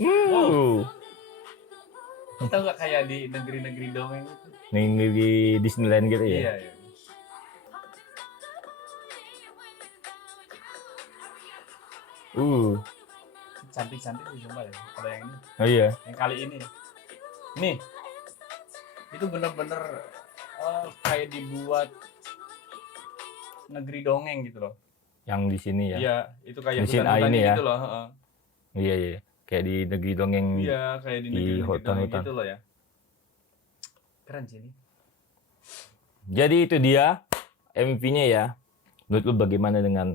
Wow. Tahu nggak kayak di negeri-negeri dongeng itu? Nih di Disneyland gitu ya. Iya, iya. Uh. Cantik-cantik sih sumpah ya. Kalau yang ini, Oh iya. yang kali ini. Nih, itu bener-bener kayak dibuat negeri dongeng gitu loh. Yang di sini ya. Iya, itu kayak Di sini hutan-hutan ini ya. gitu loh. Heeh. Iya iya. Kayak di negeri dongeng. Iya, kayak di Di negeri-negeri dongeng hutan-hutan. gitu loh ya. Keren sih ini. Jadi itu dia MV-nya ya. Menurut lu bagaimana dengan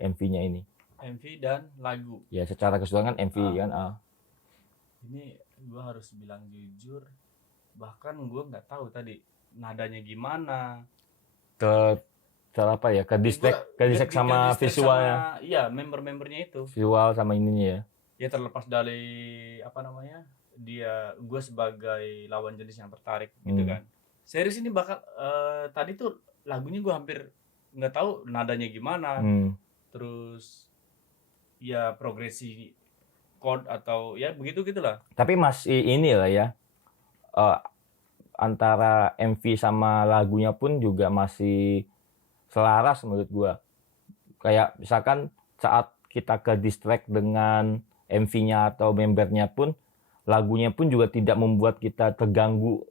MV-nya ini? MV dan lagu. Ya secara keseluruhan MV kan. Ini gue harus bilang jujur, bahkan gue nggak tahu tadi nadanya gimana. Ke apa ya? Ke distract sama visualnya. Sama, iya, member-membernya itu. Visual sama ininya ya. Ya terlepas dari apa namanya, gue sebagai lawan jenis yang tertarik gitu kan. Series ini bakal tadi tuh lagunya gue hampir nggak tahu nadanya gimana. Terus ya progresi chord atau ya begitu gitulah. Tapi masih ini lah ya. Antara MV sama lagunya pun juga masih selaras menurut gua. Kayak misalkan saat kita ke distract dengan MV-nya atau membernya pun, lagunya pun juga tidak membuat kita terganggu.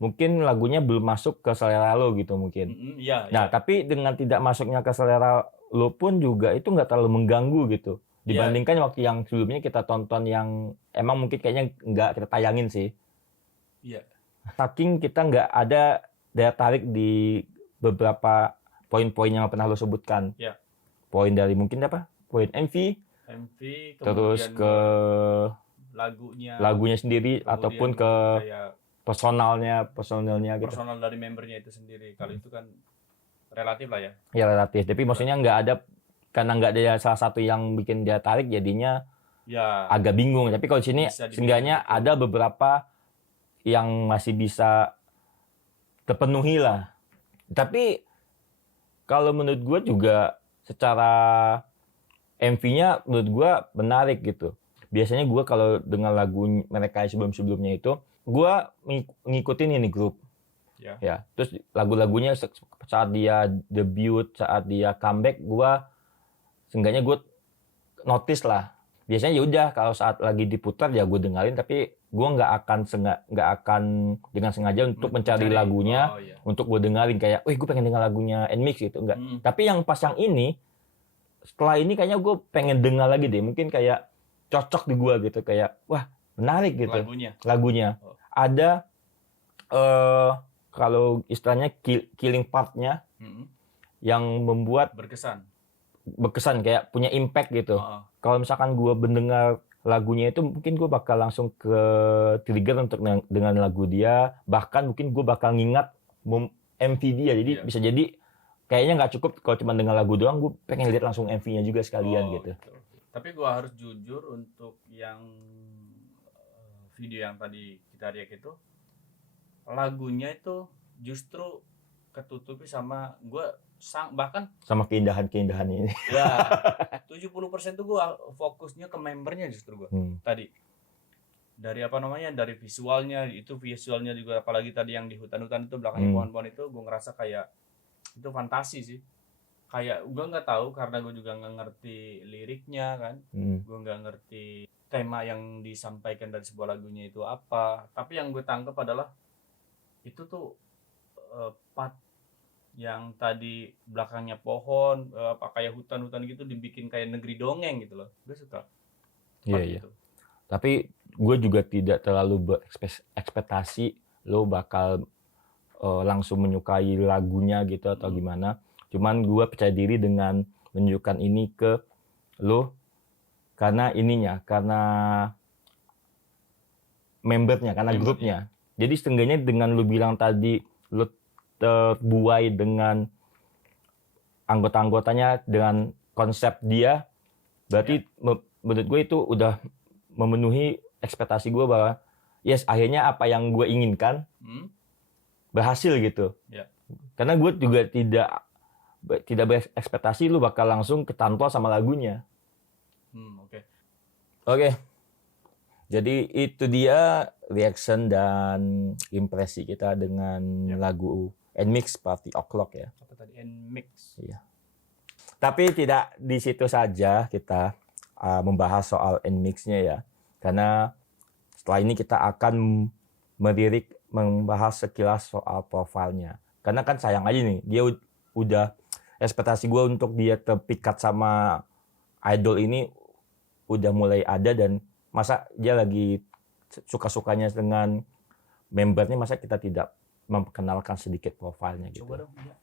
Mungkin lagunya belum masuk ke selera lo gitu mungkin. Iya. Nah, tapi dengan tidak masuknya ke selera lo pun juga itu nggak terlalu mengganggu gitu. Dibandingkan waktu yang sebelumnya kita tonton yang emang mungkin kayaknya nggak kita tayangin sih. Iya. Saking kita nggak ada daya tarik di beberapa poin-poin yang pernah lo sebutkan. Iya. Poin dari mungkin apa? Poin MV, terus ke lagunya sendiri ataupun ke personalnya gitu. Personal dari membernya itu sendiri. Kalau itu kan relatif lah ya. Ya relatif. Tapi maksudnya nggak ada, karena nggak ada salah satu yang bikin dia tarik jadinya ya agak bingung. Tapi kalau di sini seenggaknya ada beberapa yang masih bisa terpenuhi lah. Tapi kalau menurut gue juga secara MV-nya menurut gue menarik gitu. Biasanya gue kalau dengar lagu mereka sebelum-sebelumnya itu, gue ngikutin ini grup. Ya. Terus lagu-lagunya saat dia debut, saat dia comeback, seenggaknya gue notice lah. Biasanya ya udah kalau saat lagi diputar ya gue dengerin, tapi gue nggak akan dengan sengaja untuk mencari lagunya untuk gue dengerin kayak, gue pengen denger lagunya Nmix gitu, enggak. Tapi yang pas yang ini, setelah ini kayaknya gue pengen dengar lagi deh, mungkin kayak cocok di gue gitu, kayak wah menarik gitu lagunya. Ada kalau istilahnya killing partnya yang membuat berkesan kayak punya impact gitu. Kalau misalkan gue mendengar lagunya itu mungkin gue bakal langsung ke trigger untuk dengan lagu dia, bahkan mungkin gue bakal ngingat MV dia. Jadi bisa jadi kayaknya nggak cukup kalau cuma dengar lagu doang, gue pengen lihat langsung MV-nya juga sekalian gitu. Tapi gue harus jujur untuk yang video yang tadi kita react itu, lagunya itu justru ketutupi sama gue bahkan sama keindahan ini. Ya, 70% tuh gue fokusnya ke membernya justru gue. Tadi dari apa namanya, dari visualnya juga, apalagi tadi yang di hutan-hutan itu belakangnya pohon-pohon itu, gue ngerasa kayak itu fantasi sih. Kayak gue nggak tahu karena gue juga nggak ngerti liriknya kan, gue nggak ngerti tema yang disampaikan dari sebuah lagunya itu apa. Tapi yang gue tangkap adalah itu tuh part yang tadi belakangnya pohon, kayak hutan-hutan gitu dibikin kayak negeri dongeng gitu loh. Gue suka. Iya. Tapi gue juga tidak terlalu berekspektasi lo bakal langsung menyukai lagunya gitu atau gimana. Cuman gue percaya diri dengan menunjukkan ini ke lo karena membernya, karena grupnya. Jadi setengahnya dengan lo bilang tadi lo terbuai dengan anggota-anggotanya, dengan konsep dia, berarti menurut gue itu udah memenuhi ekspektasi gue bahwa yes, akhirnya apa yang gue inginkan berhasil gitu. Karena gue juga tidak berekspektasi lu bakal langsung ketantol sama lagunya. Oke. Oke. Jadi itu dia reaction dan impresi kita dengan lagu NMIXX Party O'Clock ya. Apa tadi? NMIXX. Iya. Tapi tidak di situ saja kita membahas soal NMIXX-nya ya. Karena setelah ini kita akan membahas sekilas soal profilnya. Karena kan sayang aja nih, dia udah ekspektasi gue untuk dia terpikat sama idol ini udah mulai ada, dan masa dia lagi suka-sukanya dengan membernya, masa kita tidak memperkenalkan sedikit profilnya gitu. Coba dong. Ya.